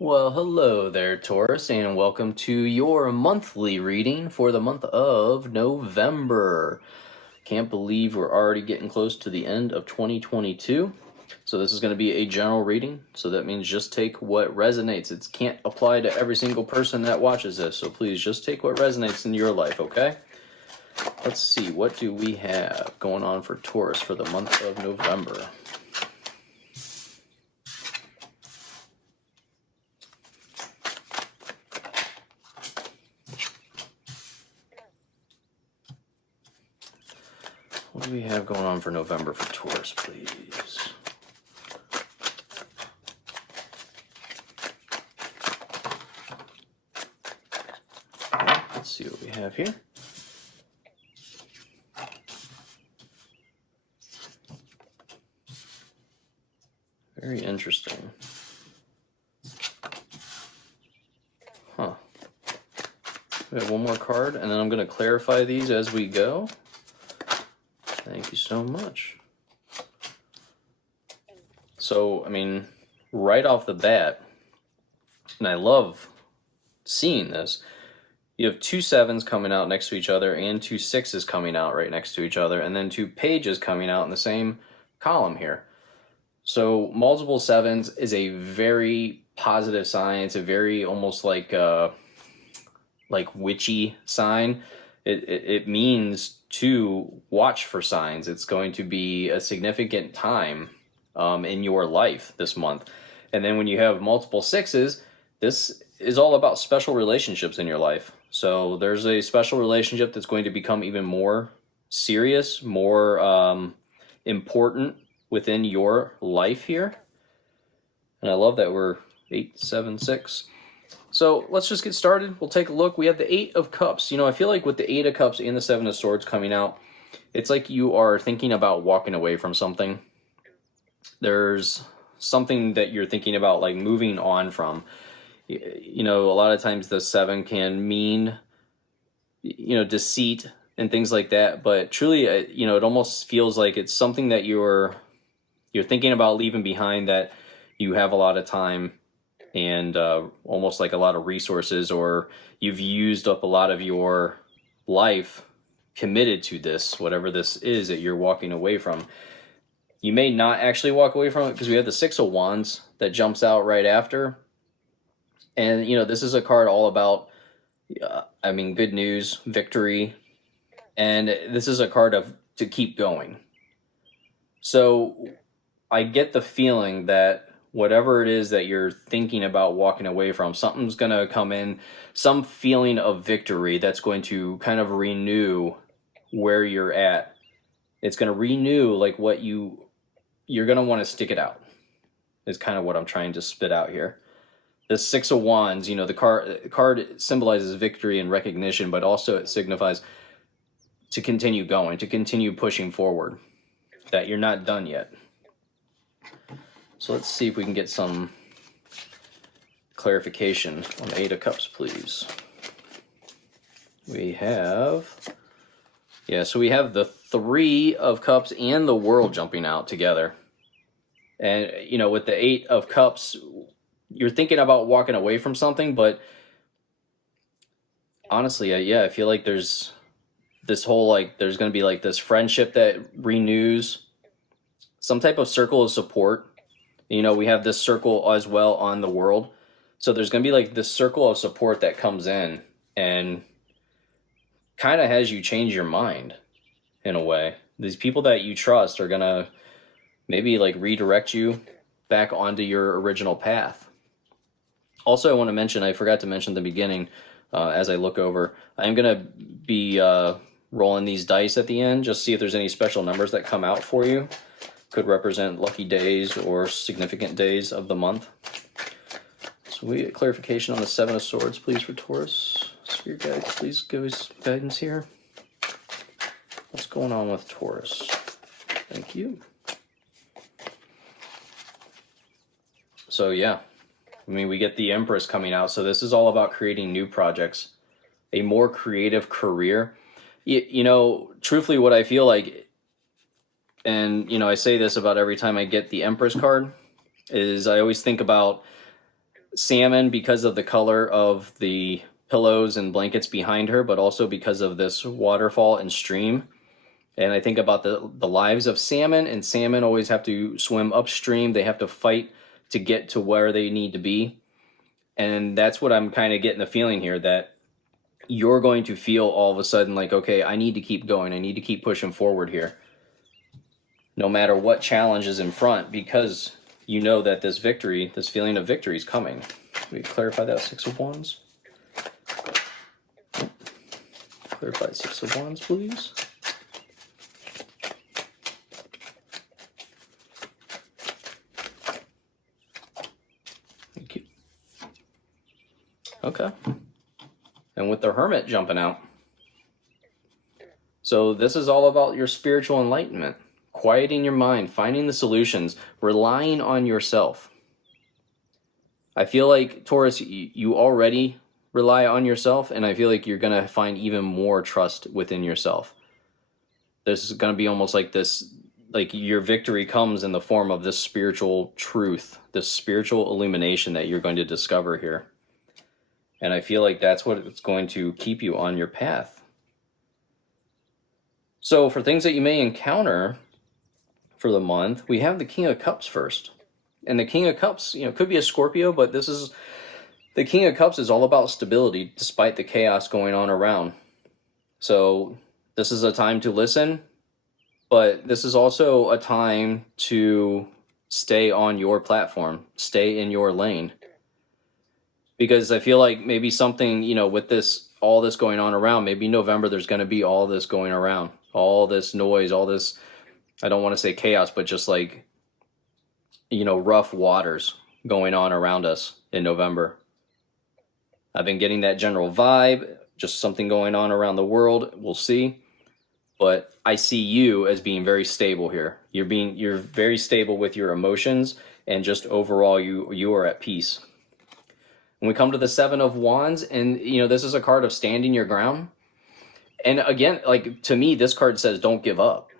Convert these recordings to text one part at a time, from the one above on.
Well, hello there, Taurus, and welcome to your monthly reading for the month of November. Can't believe we're already getting close to the end of 2022. So this is going to be a general reading, so that means just take what resonates. It can't apply to every single person that watches this, so please just take what resonates in your life, okay? Let's see, what do we have going on for Taurus for the month of November? What do we have going on for November for Taurus, please? Let's see what we have here. Very interesting. Huh. We have one more card, and then I'm going to clarify these as we go. Thank you so much. So, I mean, right off the bat, and I love seeing this, you have two sevens coming out next to each other and two sixes coming out right next to each other, and then two pages coming out in the same column here. So multiple sevens is a very positive sign. It's a very almost like witchy sign. It means to watch for signs. It's going to be a significant time in your life this month. And then when you have multiple sixes, this is all about special relationships in your life. So there's a special relationship that's going to become even more serious, more important within your life here. And I love that we're 8, 7, 6. So let's just get started. We'll take a look. We have the 8 of Cups. You know, I feel like with the 8 of Cups and the 7 of Swords coming out, it's like you are thinking about walking away from something. There's something that you're thinking about, like moving on from. You know, a lot of times the 7 can mean, you know, deceit and things like that. But truly, you know, it almost feels like it's something that you're thinking about leaving behind, that you have a lot of time and almost like a lot of resources, or you've used up a lot of your life committed to this, whatever this is that you're walking away from. You may not actually walk away from it, because we have the 6 of Wands that jumps out right after. And, you know, this is a card all about, I mean, good news, victory. And this is a card of to keep going. So I get the feeling that whatever it is that you're thinking about walking away from, something's going to come in, some feeling of victory that's going to kind of renew where you're at. It's going to renew like what you're going to want to stick it out, is kind of what I'm trying to spit out here. The 6 of Wands, you know, the card symbolizes victory and recognition, but also it signifies to continue going, to continue pushing forward, that you're not done yet. So let's see if we can get some clarification on the 8 of Cups, please. We have, so we have the 3 of Cups and the World jumping out together. And, you know, with the 8 of Cups, you're thinking about walking away from something, but honestly, I feel like there's this whole, like, there's going to be like this friendship that renews, some type of circle of support. You know, we have this circle as well on the World. So there's going to be like this circle of support that comes in and kind of has you change your mind in a way. These people that you trust are going to maybe like redirect you back onto your original path. Also, I want to mention, I forgot to mention at the beginning, as I look over, I'm going to be rolling these dice at the end, just see if there's any special numbers that come out for you. Could represent lucky days or significant days of the month. So we get clarification on the 7 of Swords, please, for Taurus. Spirit guide, please give us guidance here. What's going on with Taurus? Thank you. So yeah, I mean, we get the Empress coming out. So this is all about creating new projects, a more creative career. You know, truthfully, what I feel like, and, you know, I say this about every time I get the Empress card, is I always think about salmon because of the color of the pillows and blankets behind her, but also because of this waterfall and stream. And I think about the lives of salmon, and salmon always have to swim upstream. They have to fight to get to where they need to be. And that's what I'm kind of getting the feeling here, that you're going to feel all of a sudden like, okay, I need to keep going. I need to keep pushing forward here, no matter what challenge is in front, because you know that this victory, this feeling of victory is coming. We clarify that 6 of Wands. Clarify 6 of Wands, please. Thank you. Okay. And with the Hermit jumping out. So this is all about your spiritual enlightenment. Quieting your mind, finding the solutions, relying on yourself. I feel like, Taurus, you already rely on yourself, and I feel like you're going to find even more trust within yourself. This is going to be almost like this, like your victory comes in the form of this spiritual truth, this spiritual illumination that you're going to discover here. And I feel like that's what it's going to keep you on your path. So for things that you may encounter for the month, we have the King of Cups first. And the King of Cups, could be a Scorpio, but the King of Cups is all about stability despite the chaos going on around. So this is a time to listen, but this is also a time to stay on your platform, stay in your lane. Because I feel like maybe something, with all this going on around, maybe November there's going to be all this going around, all this noise, all this, I don't want to say chaos, but just like, rough waters going on around us in November. I've been getting that general vibe, just something going on around the world. We'll see. But I see you as being very stable here. You're very stable with your emotions, and just overall you are at peace. When we come to the 7 of Wands, and this is a card of standing your ground. And again, like, to me, this card says don't give up,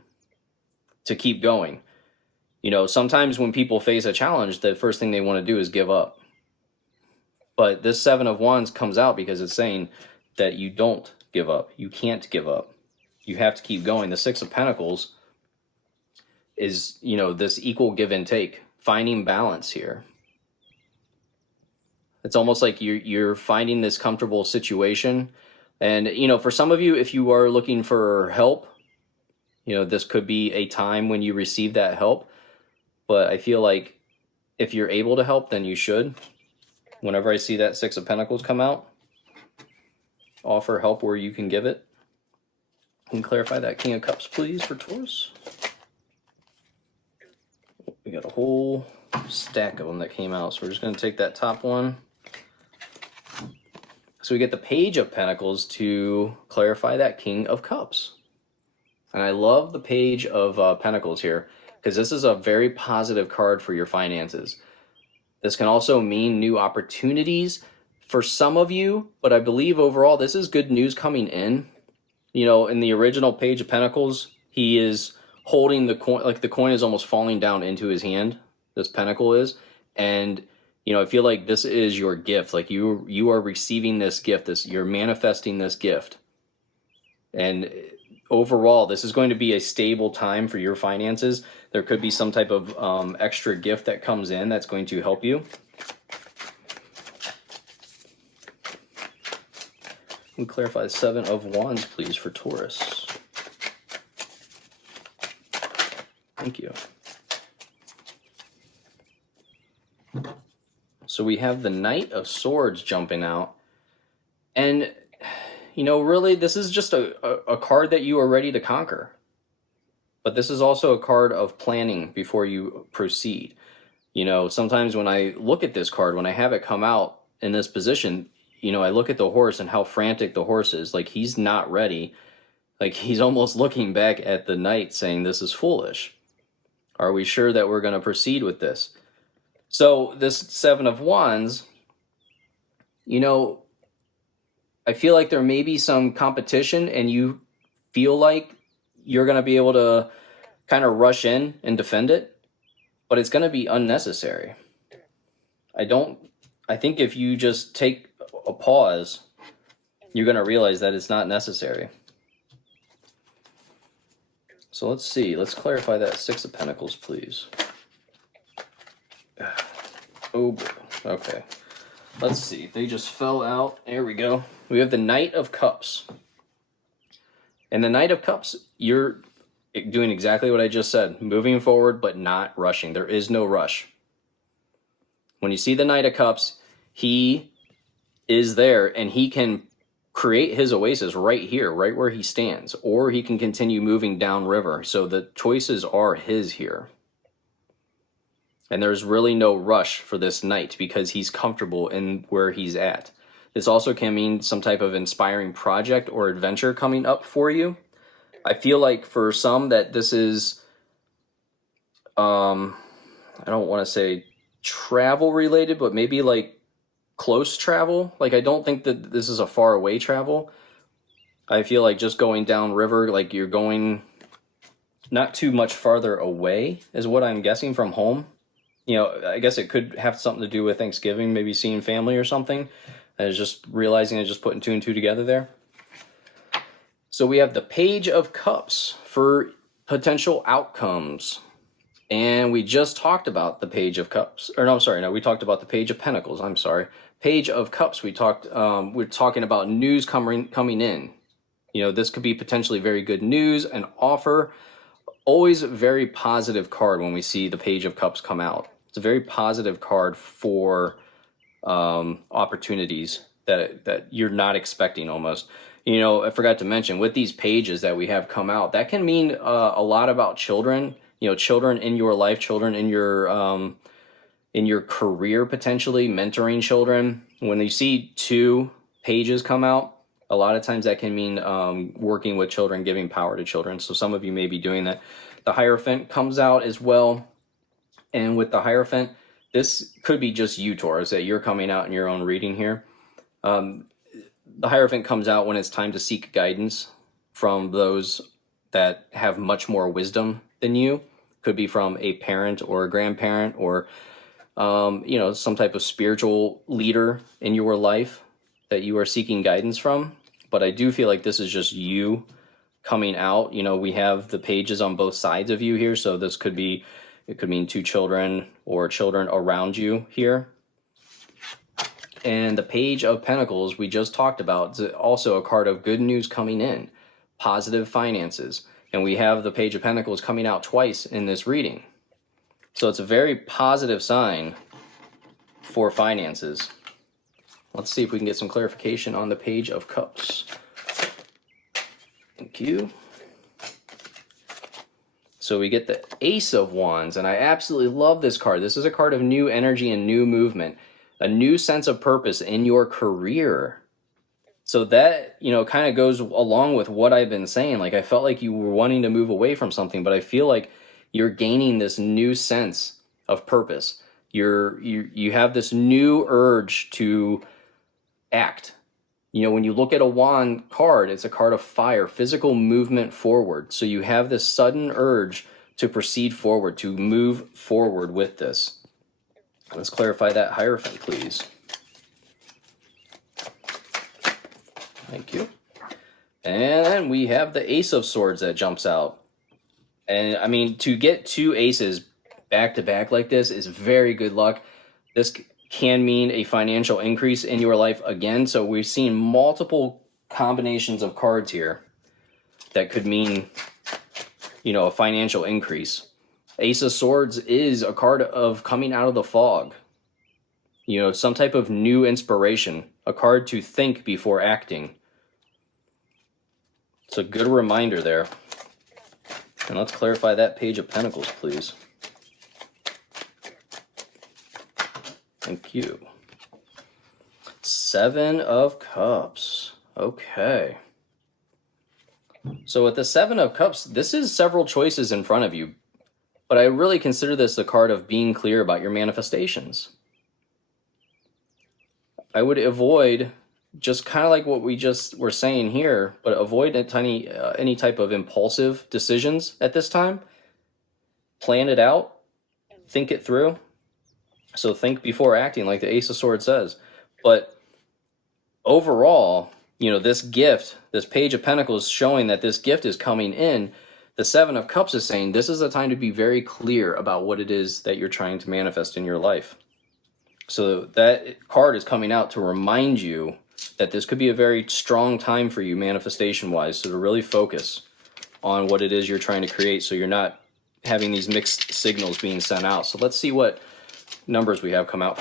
to keep going. Sometimes when people face a challenge, the first thing they want to do is give up. But this 7 of Wands comes out because it's saying that you don't give up. You can't give up. You have to keep going. The 6 of Pentacles is, this equal give and take, finding balance here. It's almost like you're finding this comfortable situation. And, for some of you, if you are looking for help, this could be a time when you receive that help. But I feel like if you're able to help, then you should. Whenever I see that 6 of Pentacles come out, offer help where you can give it. Can you clarify that King of Cups, please, for Taurus? We got a whole stack of them that came out, so we're just going to take that top one. So we get the Page of Pentacles to clarify that King of Cups. And I love the Page of Pentacles here, because this is a very positive card for your finances. This can also mean new opportunities for some of you, but I believe overall this is good news coming in. In the original Page of Pentacles, he is holding the coin, like the coin is almost falling down into his hand, this pentacle is. And, I feel like this is your gift. Like you are receiving this gift, you're manifesting this gift. And overall, this is going to be a stable time for your finances. There could be some type of extra gift that comes in that's going to help you. Can we clarify the 7 of Wands, please, for Taurus? Thank you. So we have the Knight of Swords jumping out. And, really, this is just a card that you are ready to conquer. But this is also a card of planning before you proceed. Sometimes when I look at this card, when I have it come out in this position, I look at the horse and how frantic the horse is. Like, he's not ready. Like, he's almost looking back at the knight saying, this is foolish. Are we sure that we're going to proceed with this? So this 7 of Wands, I feel like there may be some competition and you feel like you're going to be able to kind of rush in and defend it, but it's going to be unnecessary. I don't I think if you just take a pause, you're going to realize that it's not necessary. So let's see. Let's clarify that Six of Pentacles, please. Oh, okay. Let's see. They just fell out. There we go. We have the Knight of Cups. And the Knight of Cups, you're doing exactly what I just said. Moving forward, but not rushing. There is no rush. When you see the Knight of Cups, he is there and he can create his oasis right here, right where he stands, or he can continue moving downriver. So the choices are his here. And there's really no rush for this knight because he's comfortable in where he's at. This also can mean some type of inspiring project or adventure coming up for you. I feel like for some that this is, I don't want to say travel related, but maybe like close travel. Like, I don't think that this is a far away travel. I feel like just going down river, like you're going not too much farther away is what I'm guessing from home. You know, I guess it could have something to do with Thanksgiving, maybe seeing family or something. I was just realizing I just putting two and two together there. So we have the Page of Cups for potential outcomes. And we just talked about the Page of Cups. Or no, I'm sorry, no, we talked about the Page of Pentacles. I'm sorry. Page of Cups, we're talking about news coming in. You know, this could be potentially very good news, an offer. Always a very positive card when we see the Page of Cups come out. It's a very positive card for opportunities that you're not expecting almost. You know, I forgot to mention, with these pages that we have come out, that can mean a lot about children. You know, children in your life, children in your career, potentially mentoring children. When you see two pages come out, a lot of times that can mean working with children, giving power to children. So some of you may be doing that. The Hierophant comes out as well. And with the Hierophant, this could be just you, Taurus, that you're coming out in your own reading here. The Hierophant comes out when it's time to seek guidance from those that have much more wisdom than you. Could be from a parent or a grandparent or, you know, some type of spiritual leader in your life that you are seeking guidance from. But I do feel like this is just you coming out. You know, we have the pages on both sides of you here. So this could be, it could mean two children or children around you here. And the Page of Pentacles we just talked about is also a card of good news coming in, positive finances. And we have the Page of Pentacles coming out twice in this reading. So it's a very positive sign for finances. Let's see if we can get some clarification on the Page of Cups. Thank you. So we get the Ace of Wands, and I absolutely love this card. This is a card of new energy and new movement, a new sense of purpose in your career. So that, you know, kind of goes along with what I've been saying. Like, I felt like you were wanting to move away from something, but I feel like you're gaining this new sense of purpose. You have this new urge to act. You know, when you look at a wand card, it's a card of fire, physical movement forward. So you have this sudden urge to proceed forward, to move forward with this. Let's clarify that Hierophant, please. Thank you. And then we have the Ace of Swords that jumps out. And I mean, to get two aces back to back like this is very good luck. This can mean a financial increase in your life again. So we've seen multiple combinations of cards here that could mean, you know, a financial increase. Ace of Swords is a card of coming out of the fog. You know, some type of new inspiration, a card to think before acting. It's a good reminder there. And let's clarify that Page of Pentacles, please. Thank you. Seven of Cups. Okay. So with the Seven of Cups, this is several choices in front of you. But I really consider this a card of being clear about your manifestations. I would avoid, just kind of like what we just were saying here, but avoid any type of impulsive decisions at this time. Plan it out. Think it through. So think before acting, like the Ace of Swords says. But overall, you know, this gift, this Page of Pentacles showing that this gift is coming in. The Seven of Cups is saying this is a time to be very clear about what it is that you're trying to manifest in your life. So that card is coming out to remind you that this could be a very strong time for you manifestation-wise. So to really focus on what it is you're trying to create so you're not having these mixed signals being sent out. So let's see what numbers we have come out.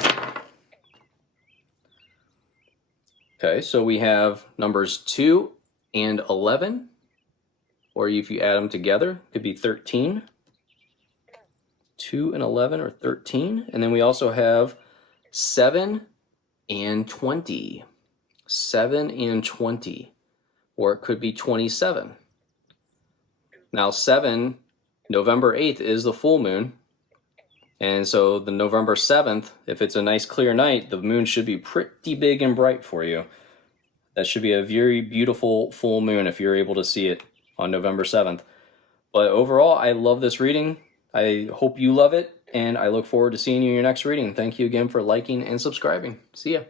Okay, so we have numbers 2 and 11, or if you add them together, it could be 13. 2 and 11 or 13. And then we also have 7 and 20. 7 and 20, or it could be 27. Now 7, November 8th is the full moon. And so the November 7th, if it's a nice clear night, the moon should be pretty big and bright for you. That should be a very beautiful full moon if you're able to see it on November 7th. But overall, I love this reading. I hope you love it, and I look forward to seeing you in your next reading. Thank you again for liking and subscribing. See ya.